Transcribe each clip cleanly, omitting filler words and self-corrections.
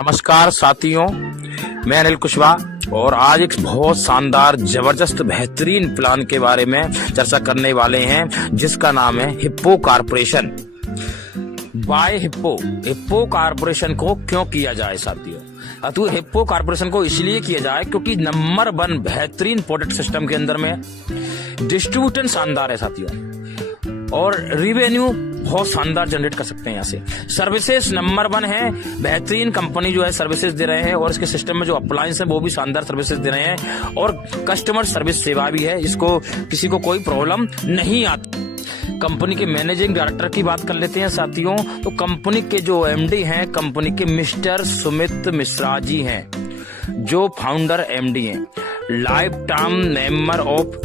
नमस्कार साथियों, मैं अनिल कुशवाहा और आज एक बहुत शानदार जबरदस्त बेहतरीन प्लान के बारे में चर्चा करने वाले हैं जिसका नाम है Hippo Corporation by Hippo. Hippo Corporation को क्यों किया जाए साथियों? तो हिप्पो कॉर्पोरेशन को इसलिए किया जाए क्योंकि नंबर 1 बेहतरीन प्रोडक्ट सिस्टम के अंदर में डिस्ट्रीब्यूशन शानदार है साथियों और रिवेन्यू बहुत शानदार जनरेट कर सकते हैं। यहाँ से सर्विसेज नंबर 1 है, बेहतरीन कंपनी जो है सर्विसेज दे रहे हैं और इसके सिस्टम में जो अप्लायंस है वो भी शानदार सर्विसेज दे रहे हैं और कस्टमर सर्विस सेवा भी है, इसको किसी को कोई प्रॉब्लम नहीं आती। कंपनी के मैनेजिंग डायरेक्टर की बात कर लेते हैं साथियों, तो कंपनी के जो एमडी हैं कंपनी के मिस्टर सुमित मिश्रा जी हैं, जो फाउंडर एमडी हैं, life time member of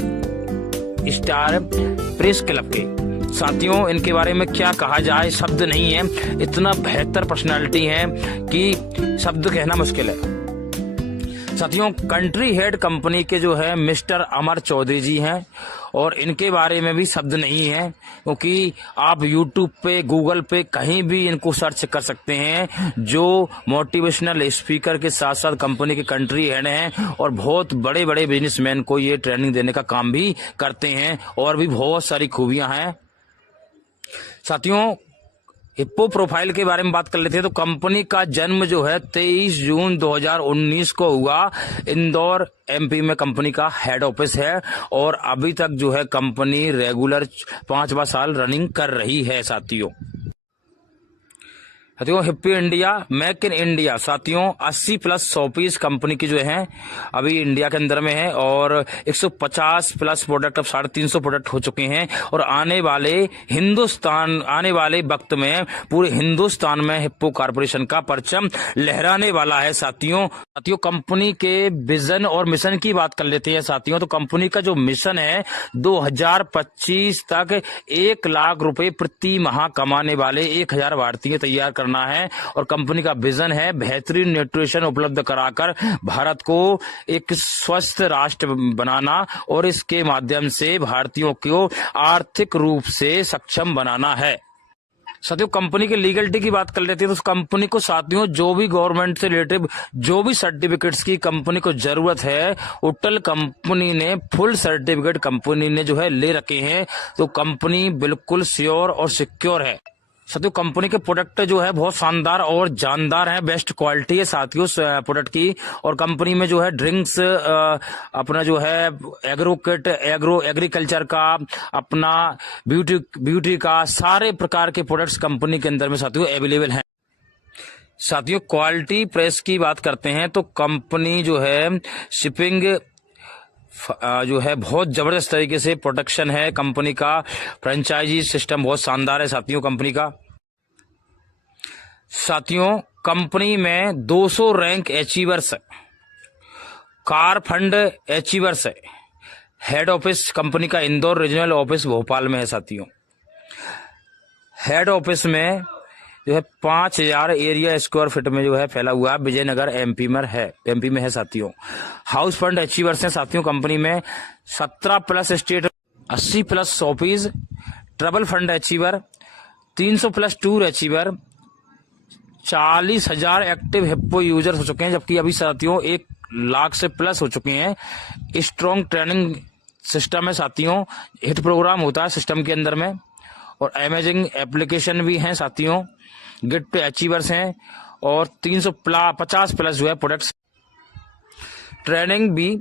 star press club के। साथियों इनके बारे में क्या कहा जाए, शब्द नहीं है, इतना बेहतर पर्सनालिटी है कि शब्द कहना मुश्किल है। साथियों कंट्री हेड कंपनी के जो है मिस्टर अमर चौधरी जी हैं और इनके बारे में भी शब्द नहीं है क्योंकि आप यूट्यूब पे गूगल पे कहीं भी इनको सर्च कर सकते हैं, जो मोटिवेशनल स्पीकर के साथ साथ कंपनी के कंट्री हेड हैं और बहुत बड़े बड़े बिजनेसमैन को ये ट्रेनिंग देने का काम भी करते हैं और भी बहुत सारी खूबियां हैं। साथियों हिप्पो प्रोफाइल के बारे में बात कर लेते हैं तो कंपनी का जन्म जो है 23 जून 2019 को हुआ। इंदौर एमपी में कंपनी का हेड ऑफिस है और अभी तक जो है कंपनी रेगुलर 5वां साल रनिंग कर रही है। साथियों hippo India make in India साथियों 80 प्लस 100 पीस कंपनी की जो है अभी इंडिया के अंदर में है और 150 प्लस प्रोडक्ट अब 350 प्रोडक्ट हो चुके हैं और आने वाले वक्त में पूरे हिंदुस्तान में हिप्पो कॉर्पोरेशन का परचम लहराने वाला है। साथियों कंपनी के विजन और मिशन की बात कर लेते हैं साथियों, तो कंपनी का जो मिशन है 2025 तक 1 लाख रुपए प्रति माह कमाने वाले 1000 भारतीय तैयार करना है और कंपनी का विजन है बेहतरीन न्यूट्रिशन उपलब्ध कराकर भारत को एक स्वस्थ राष्ट्र बनाना और इसके माध्यम से भारतीयों को आर्थिक रूप से सक्षम बनाना है। साथियों कंपनी के लीगलिटी की बात कर लेते हैं तो कंपनी को साथियों जो भी गवर्नमेंट से रिलेटेड जो भी सर्टिफिकेट्स की कंपनी को जरूरत है टोटल कंपनी ने फुल सर्टिफिकेट कंपनी ने जो है ले रखे हैं, तो कंपनी बिल्कुल श्योर और सिक्योर है। साथियों कंपनी के प्रोडक्ट जो है बहुत शानदार और जानदार है, बेस्ट क्वालिटी है साथियों प्रोडक्ट की और कंपनी में जो है ड्रिंक्स अपना जो है एग्रीकल्चर का अपना ब्यूटी का सारे प्रकार के प्रोडक्ट्स कंपनी के अंदर में साथियों अवेलेबल हैं। साथियों क्वालिटी प्रेस की बात करते हैं तो कंपनी जो है शिपिंग जो है बहुत जबरदस्त तरीके से प्रोडक्शन है, कंपनी का फ्रेंचाइजी सिस्टम बहुत शानदार है साथियों कंपनी का। साथियों कंपनी में 200 rank achievers, car fund achievers है। हेड ऑफिस कंपनी का इंदौर रीजनल ऑफिस भोपाल में है। साथियों हेड ऑफिस में जो है 5000 एरिया स्क्वायर फीट में जो है फैला हुआ है, विजयनगर एमपी में है साथियों। हाउस फंड अचीवर्स हैं साथियों कंपनी में 17 plus state, 80 plus 100 peace travel fund achiever, 300 plus tour achiever, 40,000 active Hippo users हो चुके हैं, जबकि अभी साथियों 1 लाख से प्लस हो चुके हैं। स्ट्रॉन्ग ट्रेनिंग सिस्टम है साथियों, हिट प्रोग्राम होता है सिस्टम के अंदर में और अमेजिंग एप्लीकेशन भी हैं साथियों, गिफ्ट अचीवर्स हैं और 350 प्लस जो है प्रोडक्ट्स। ट्रेनिंग भी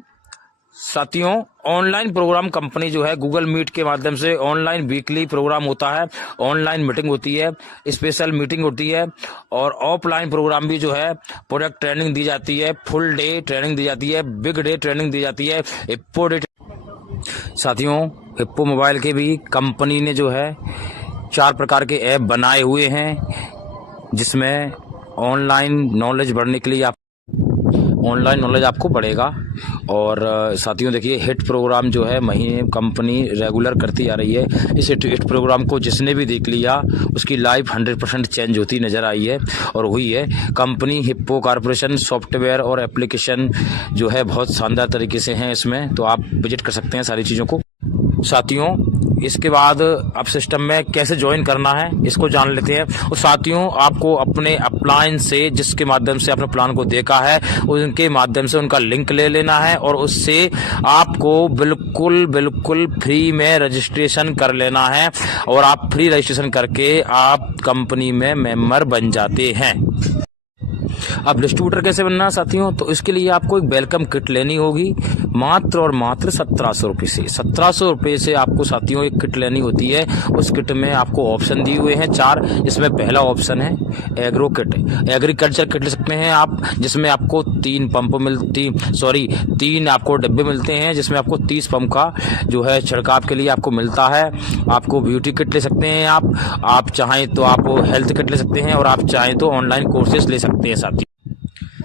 साथियों ऑनलाइन प्रोग्राम कंपनी जो है गूगल मीट के माध्यम से ऑनलाइन वीकली प्रोग्राम होता है, ऑनलाइन मीटिंग होती है, स्पेशल मीटिंग होती है और ऑफलाइन प्रोग्राम भी जो है प्रोडक्ट ट्रेनिंग दी जाती है, फुल डे ट्रेनिंग दी जाती है, बिग डे ट्रेनिंग दी जाती है, हिप्पो डे। साथियों हिप्पो मोबाइल के भी कंपनी ने जो है 4 प्रकार के ऐप बनाए हुए हैं जिसमें ऑनलाइन नॉलेज बढ़ने के लिए ऑनलाइन नॉलेज आपको पड़ेगा और साथियों देखिए हिट प्रोग्राम जो है महीने कंपनी रेगुलर करती आ रही है। इस हिट प्रोग्राम को जिसने भी देख लिया उसकी लाइफ 100% चेंज होती नजर आई है और हुई है। कंपनी हिप्पो कॉर्पोरेशन सॉफ्टवेयर और एप्लीकेशन जो है बहुत शानदार तरीके से हैं इसमें, तो आप विजिट कर सकते हैं सारी चीज़ों को। साथियों इसके बाद अब सिस्टम में कैसे ज्वाइन करना है इसको जान लेते हैं। और साथियों, आपको अपने अपलाइन से जिसके माध्यम से अपने प्लान को देखा है उनके माध्यम से उनका लिंक ले लेना है और उससे आपको बिल्कुल फ्री में रजिस्ट्रेशन कर लेना है और आप फ्री रजिस्ट्रेशन करके आप कंपनी में मेंबर बन जाते हैं। अब डिस्ट्रीब्यूटर कैसे बनना है साथियों, तो इसके लिए आपको एक वेलकम किट लेनी होगी मात्र और मात्र 1700 रुपये से। 1700 रुपये से आपको साथियों एक किट लेनी होती है। उस किट में आपको ऑप्शन दिए हुए हैं 4, जिसमें पहला ऑप्शन है एग्रो किट, एग्रीकल्चर किट ले सकते हैं आप, जिसमें आपको 3 आपको डब्बे मिलते हैं, जिसमें आपको 30 पंप का जो है छिड़काव के लिए आपको मिलता है। आपको ब्यूटी किट ले सकते हैं आप चाहें तो आप हेल्थ किट ले सकते हैं और आप चाहें तो ऑनलाइन कोर्सेज ले सकते हैं।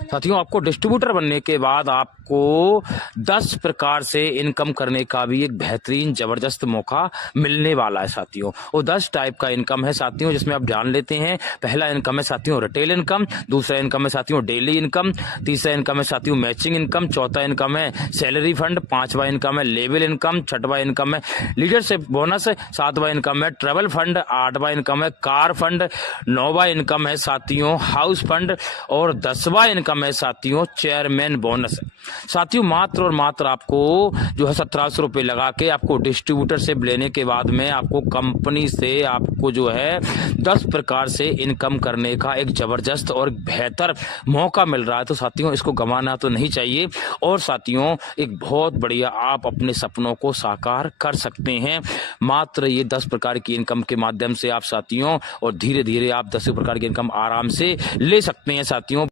साथियों, आपको डिस्ट्रीब्यूटर बनने के बाद आपको 10 प्रकार से इनकम करने का भी एक बेहतरीन जबरदस्त मौका मिलने वाला है साथियों। और 10 टाइप का इनकम है साथियों, जिसमें आप जान लेते हैं। पहला इनकम है साथियों रिटेल इनकम, दूसरा इनकम है साथियों डेली इनकम, तीसरा इनकम है साथियों मैचिंग इनकम, चौथा इनकम है सैलरी फंड, पांचवा इनकम है लेवल इनकम, छठवा इनकम है लीडरशिप बोनस, सातवां इनकम है ट्रेवल फंड, आठवां इनकम है कार फंड, नौवां इनकम है साथियों हाउस फंड और 10वां इनकम है साथियों चेयरमैन बोनस। साथियों, मात्र और मात्र आपको जो है 1700 रुपए लगा के आपको डिस्ट्रीब्यूटर से लेने के बाद में आपको कंपनी से आपको जो है 10 प्रकार से इनकम करने का एक जबरदस्त और बेहतर मौका मिल रहा है। तो साथियों, इसको गंवाना तो नहीं चाहिए। और साथियों, एक बहुत बढ़िया आप अपने सपनों को साकार कर सकते हैं मात्र ये 10 प्रकार की इनकम के माध्यम से आप साथियों, और धीरे धीरे आप 10 प्रकार की इनकम आराम से ले सकते हैं साथियों।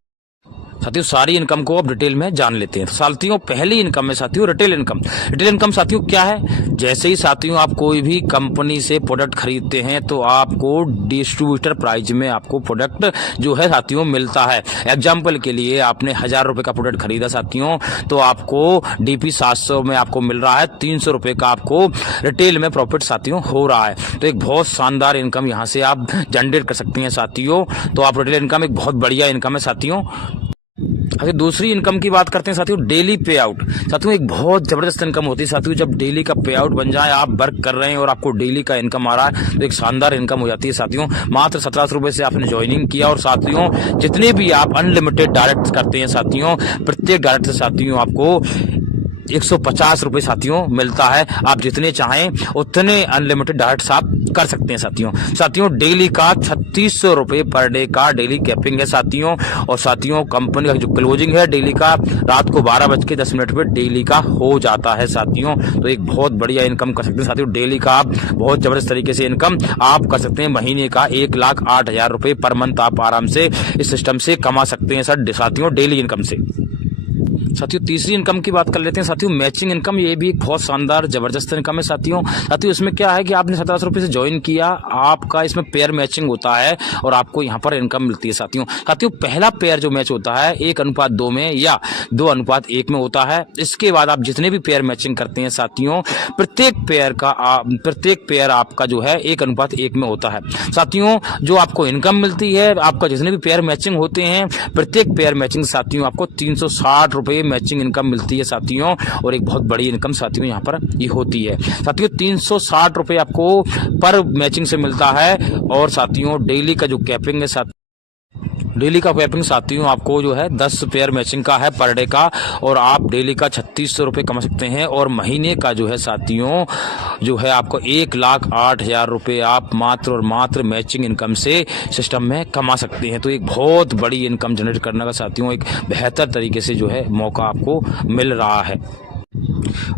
सारी इनकम को अब डिटेल में जान लेते हैं। तो साथियों, पहली इनकम है साथियों रिटेल इनकम। रिटेल इनकम साथियों क्या है, जैसे ही साथियों आप कोई भी कंपनी से प्रोडक्ट खरीदते हैं तो आपको डिस्ट्रीब्यूटर प्राइस में आपको प्रोडक्ट जो है साथियों मिलता है। एग्जाम्पल के लिए आपने 1000 रुपए का प्रोडक्ट खरीदा साथियों, तो आपको DP 700 में आपको मिल रहा है 300 रुपए का आपको रिटेल में प्रॉफिट साथियों हो रहा है। तो एक बहुत शानदार इनकम यहाँ से आप जनरेट कर सकते हैं साथियों। तो आप रिटेल इनकम एक बहुत बढ़िया इनकम है साथियों। अगर दूसरी इनकम की बात करते हैं साथियों डेली पे आउट। साथियों, एक बहुत जबरदस्त इनकम होती है साथियों, जब डेली का पे आउट बन जाए, आप वर्क कर रहे हैं और आपको डेली का इनकम आ रहा है तो एक शानदार इनकम हो जाती है साथियों। मात्र 1700 रुपए से आपने ज्वाइनिंग किया और साथियों जितने भी आप अनलिमिटेड डायरेक्ट करते हैं साथियों, प्रत्येक डायरेक्ट से साथियों आपको 150 रुपए साथियों मिलता है। आप जितने चाहें उतने अनलिमिटेड डायरेक्ट आप कर सकते हैं साथियों। डेली का 3600 रुपए पर डे का डेली कैपिंग है साथियों। और साथियों, कंपनी का जो क्लोजिंग है डेली का रात को 12:10 पे डेली का हो जाता है साथियों। तो एक बहुत बढ़िया इनकम कर सकते हैं साथियों। डेली का आप बहुत जबरदस्त तरीके से इनकम आप कर सकते हैं। महीने का 1,08,000 रुपए पर मंथ आप आराम से इस सिस्टम से कमा सकते हैं साथियों डेली इनकम से। साथियों, तीसरी इनकम की बात कर लेते हैं साथियों मैचिंग इनकम। ये भी एक बहुत शानदार जबरदस्त इनकम है साथियों। इसमें क्या है कि आपने 1700 रुपए से ज्वाइन किया, आपका इसमें पेयर मैचिंग होता है और आपको यहाँ पर इनकम मिलती है साथियों। पहला पेयर जो मैच होता है 1:2 में या 2:1 में होता है। इसके बाद आप जितने भी पेयर मैचिंग करते हैं साथियों, प्रत्येक पेयर आपका जो है 1:1 में होता है साथियों। जो आपको इनकम मिलती है, आपका जितने भी पेयर मैचिंग होते हैं, प्रत्येक पेयर मैचिंग साथियों आपको 360 रुपए मैचिंग इनकम मिलती है साथियों। और एक बहुत बड़ी इनकम साथियों यहाँ पर ये होती है साथियों। 360 रुपए आपको पर मैचिंग से मिलता है। और साथियों डेली का जो कैपिंग है डेली का कैपिंग साथियों आपको जो है 10 पेयर मैचिंग का है पर डे का, और आप डेली का 3600 रुपए कमा सकते हैं। और महीने का जो है साथियों जो है आपको 1,08,000 रुपए आप मात्र और मात्र मैचिंग इनकम से सिस्टम में कमा सकते हैं। तो एक बहुत बड़ी इनकम जनरेट करने का साथियों एक बेहतर तरीके से जो है मौका आपको मिल रहा है।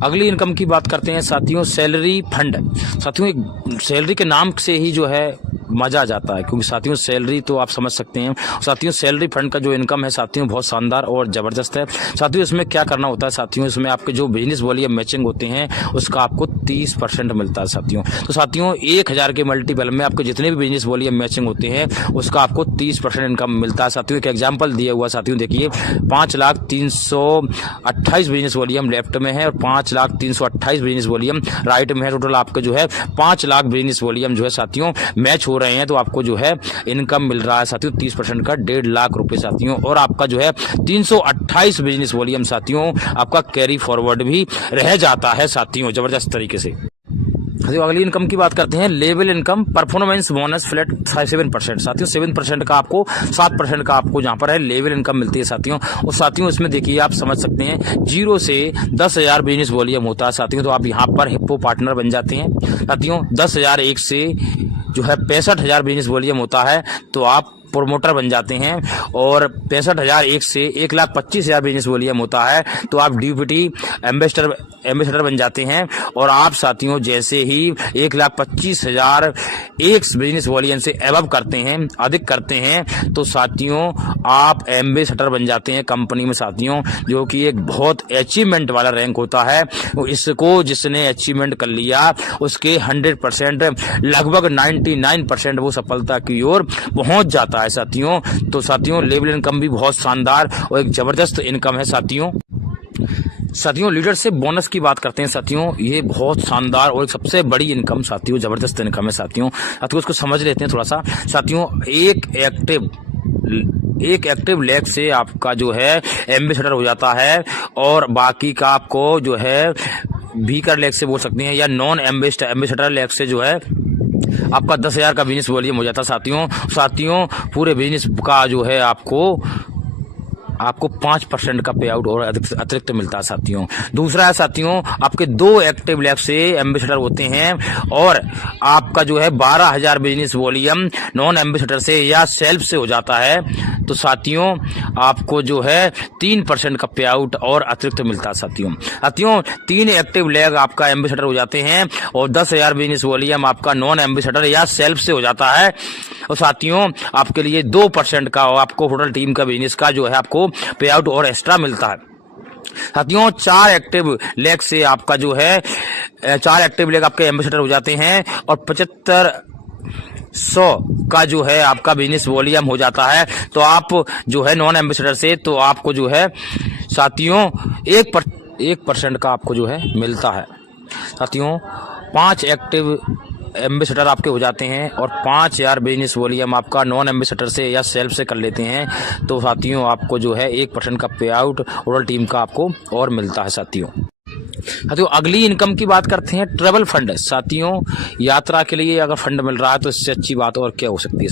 अगली इनकम की बात करते हैं साथियों सैलरी फंड। साथियों, एक सैलरी के नाम से ही जो है मजा आ जाता है, क्योंकि साथियों सैलरी तो आप समझ सकते हैं। साथियों, सैलरी फंड का जो इनकम है साथियों बहुत शानदार और जबरदस्त है साथियों। इसमें क्या करना होता है साथियों, इसमें आपके जो बिजनेस वॉल्यूम मैचिंग होते हैं उसका आपको 30% मिलता है साथियों। तो साथियों 1000 के मल्टीपल में आपके जितने भी बिजनेस वॉल्यूम मैचिंग होते हैं उसका आपको 30% इनकम मिलता है साथियों। एक एग्जाम्पल दिया हुआ साथियों, देखिए 5,328 बिजनेस वॉल्यूम लेफ्ट में है और 5,328 बिजनेस वॉल्यूम राइट में है। टोटल आपका जो है 5 लाख बिजनेस वॉल्यूम जो है साथियों मैच हो रहे हैं। तो आपको जो है इनकम मिल रहा है साथियों 30% का 1.5 लाख रुपए साथियों। और आपका जो है 328 बिजनेस वॉल्यूम साथियों आपका कैरी फॉरवर्ड भी रह जाता है साथियों जबरदस्त तरीके से। साथियों अगली इनकम की बात करते हैं, level income performance bonus flat 7%। साथियों 7% का आपको 7% का आपको जहां पर है लेवल इनकम मिलती है साथियों। और साथियों इसमें देखिए आप समझ सकते हैं 0 से 10,000 बिजनेस वॉल्यूम होता है साथियों, तो आप यहां पर हिप्पो पार्टनर बन जाते हैं साथियों। 10,001 से जो है 65,000 बिजनेस वॉल्यूम होता है तो आप प्रोमोटर बन जाते हैं। और 65,001 से 1,25,000 बिजनेस वॉल्यूम होता है तो आप डीपीटी एम्बेसडर बन जाते हैं। और आप साथियों जैसे ही 1,25,000 एक बिजनेस वॉल्यूम से एबव करते हैं, अधिक करते हैं, तो साथियों आप एम्बेसडर बन जाते हैं कंपनी में साथियों, जो कि एक बहुत अचीवमेंट वाला रैंक होता है। इसको जिसने अचीवमेंट कर लिया उसके 100% लगभग 99% वो सफलता की ओर पहुंच जाता है साथियों। तो साथियों लेवल इनकम भी बहुत शानदार और एक जबरदस्त इनकम है साथियों। साथियों लीडरशिप बोनस की बात करते हैं साथियों, ये बहुत शानदार और एक सबसे बड़ी इनकम साथियों, जबरदस्त इनकम है साथियों। उसको समझ लेते हैं थोड़ा सा साथियों। एक एक्टिव लेग से आपका जो है एम्बेसडर हो जाता है, और बाकी का आपको जो है वीकर लेग से बोल सकते हैं या नॉन एम्बेसडर लेग से जो है आपका 10,000 का बिजनेस वॉल्यूम हो जाता है साथियों। पूरे बिजनेस का जो है आपको 5% का पे आउट और अतिरिक्त मिलता है साथियों। दूसरा है साथियों आपके 2 एक्टिव लेग से एम्बेसडर होते हैं और आपका जो है 12,000 बिजनेस वॉल्यूम नॉन एम्बेसडर से या सेल्फ से हो जाता है, तो साथियों आपको जो है 3% का पे आउट और अतिरिक्त मिलता है साथियों। 3 एक्टिव लेग आपका एम्बेसडर हो जाते हैं और 10,000 बिजनेस वॉल्यूम आपका नॉन एम्बेसडर या सेल्फ से हो जाता है, और साथियों आपके लिए 2% का आपको टोटल टीम का बिजनेस का जो है आपको पे आउट और एक्स्ट्रा मिलता है साथियों। 4 एक्टिव लेग से आपका जो है 4 एक्टिव लेग आपके एम्बेसडर हो जाते हैं और 75,100 का जो है आपका बिजनेस वॉल्यूम हो जाता है, तो आप जो है नॉन एम्बेसडर से तो आपको जो है साथियों 1% का आपको जो है मिलता है साथियों। 5 एक्टिव एम्बेसडर आपके हो जाते हैं और 5,000 बिजनेस वॉल्यूम आपका नॉन एम्बेसडर से या सेल्फ से कर लेते हैं, तो साथियों आपको जो है 1% का पे आउट ओवरऑल टीम का आपको और मिलता है साथियों। अगली इनकम की बात करते हैं, ट्रैवल फंड। साथियों यात्रा के लिए अगर फंड मिल रहा है तो इससे अच्छी बात और क्या हो सकती है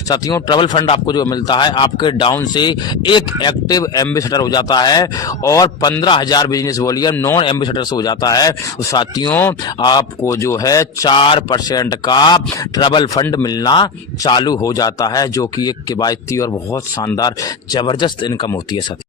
साथियों। ट्रैवल फंड आपको जो मिलता है आपके डाउन से एक एक्टिव एम्बेसडर हो जाता है और 15,000 बिजनेस वॉल्यूम नॉन एम्बेसडर से हो जाता है, तो साथियों आपको जो है 4% का ट्रैवल फंड मिलना चालू हो जाता है, जो कि एक किफायती और बहुत शानदार जबरदस्त इनकम होती है साथियों।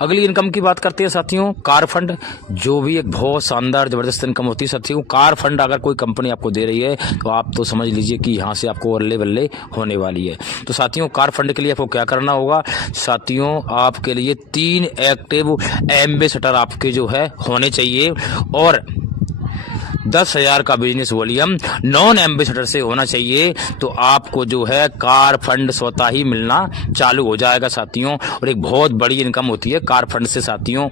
अगली इनकम की बात करते हैं साथियों, कार फंड, जो भी एक बहुत शानदार जबरदस्त इनकम होती है साथियों। कार फंड अगर कोई कंपनी आपको दे रही है तो आप तो समझ लीजिए कि यहाँ से आपको अल्ले बल्ले होने वाली है। तो साथियों कार फंड के लिए आपको क्या करना होगा साथियों, आपके लिए 3 एक्टिव एम्बेसडर आपके जो है होने चाहिए और 10,000 का बिजनेस वॉल्यूम नॉन एम्बेसडर से होना चाहिए, तो आपको जो है कार फंड स्वतः ही मिलना चालू हो जाएगा साथियों। और एक बहुत बड़ी इनकम होती है कार फंड से साथियों।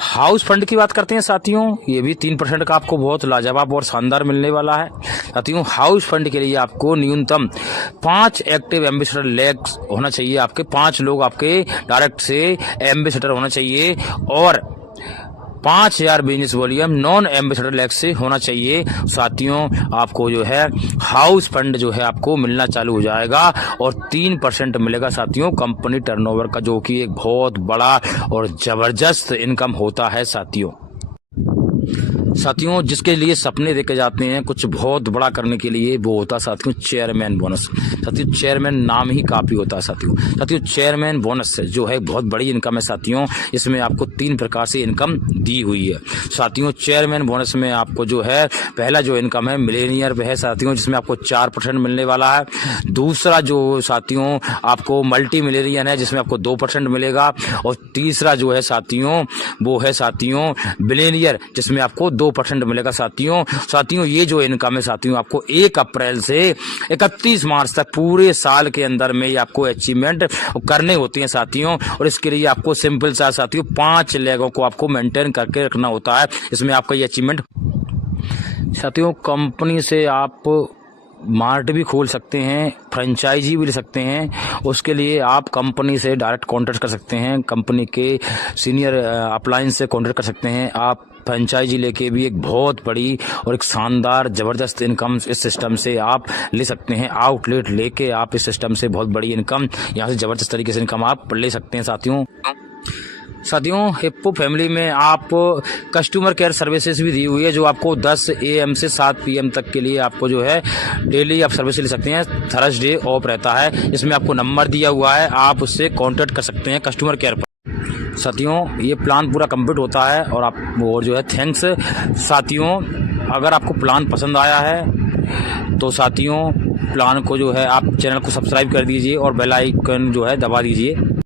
हाउस फंड की बात करते हैं साथियों, ये भी 3% का आपको बहुत लाजवाब और शानदार मिलने वाला है साथियों। हाउस फंड के लिए आपको न्यूनतम 5 एक्टिव एम्बेसडर लेग्स होना चाहिए, आपके 5 लोग आपके डायरेक्ट से एम्बेसडर होना चाहिए और 5,000 business volume non ambassador leg से होना चाहिए साथियों। आपको जो है हाउस फंड जो है आपको मिलना चालू हो जाएगा और 3% मिलेगा साथियों कंपनी टर्नओवर का, जो कि एक बहुत बड़ा और जबरदस्त इनकम होता है साथियों। जिसके लिए सपने देखे जाते हैं कुछ बहुत बड़ा करने के लिए, वो होता है साथियों चेयरमैन बोनस। साथियों चेयरमैन नाम ही काफी होता है साथियों। चेयरमैन बोनस जो है बहुत बड़ी इनकम है साथियों। इसमें आपको 3 प्रकार से इनकम दी हुई है साथियों। चेयरमैन बोनस में आपको जो है पहला जो इनकम है मिलेनियर है साथियों, जिसमें आपको 4% मिलने वाला है। दूसरा जो साथियों आपको मल्टी मिलेनियर है, जिसमें आपको 2% मिलेगा। और तीसरा जो है साथियों वो है साथियों बिलियनियर, जिसमें आपको 2% मिलेगा साथियों। ये जो इनकम है साथियों आपको 1 अप्रैल से 31 मार्च तक पूरे साल के अंदर में ये आपको अचीवमेंट करने होती है साथियों। और इसके लिए आपको सिंपल सा साथियों 5 लेगों को आपको मेंटेन करके रखना होता है, इसमें आपका ये अचीवमेंट साथियों। कंपनी से आप मार्ट भी खोल सकते हैं, फ्रेंचाइजी भी ले सकते हैं। उसके लिए आप कंपनी से डायरेक्ट कॉन्टैक्ट कर सकते हैं, कंपनी के सीनियर अप्लायंस से कॉन्टैक्ट कर सकते हैं। आप फ्रेंचाइजी लेके भी एक बहुत बड़ी और एक शानदार ज़बरदस्त इनकम इस सिस्टम से आप ले सकते हैं। आउटलेट लेके आप इस सिस्टम से बहुत बड़ी इनकम, यहाँ से ज़बरदस्त तरीके से इनकम आप ले सकते हैं। साथियों हिप्पो फैमिली में आप कस्टमर केयर सर्विसेज भी दी हुई है, जो आपको 10 AM से 7 PM तक के लिए आपको जो है डेली आप सर्विस ले सकते हैं। थर्सडे ऑफ रहता है, इसमें आपको नंबर दिया हुआ है, आप उससे कांटेक्ट कर सकते हैं कस्टमर केयर पर। साथियों ये प्लान पूरा कंप्लीट होता है और आप वो जो है थैंक्स। साथियों अगर आपको प्लान पसंद आया है तो साथियों प्लान को जो है आप चैनल को सब्सक्राइब कर दीजिए और बेल आइकन जो है दबा दीजिए।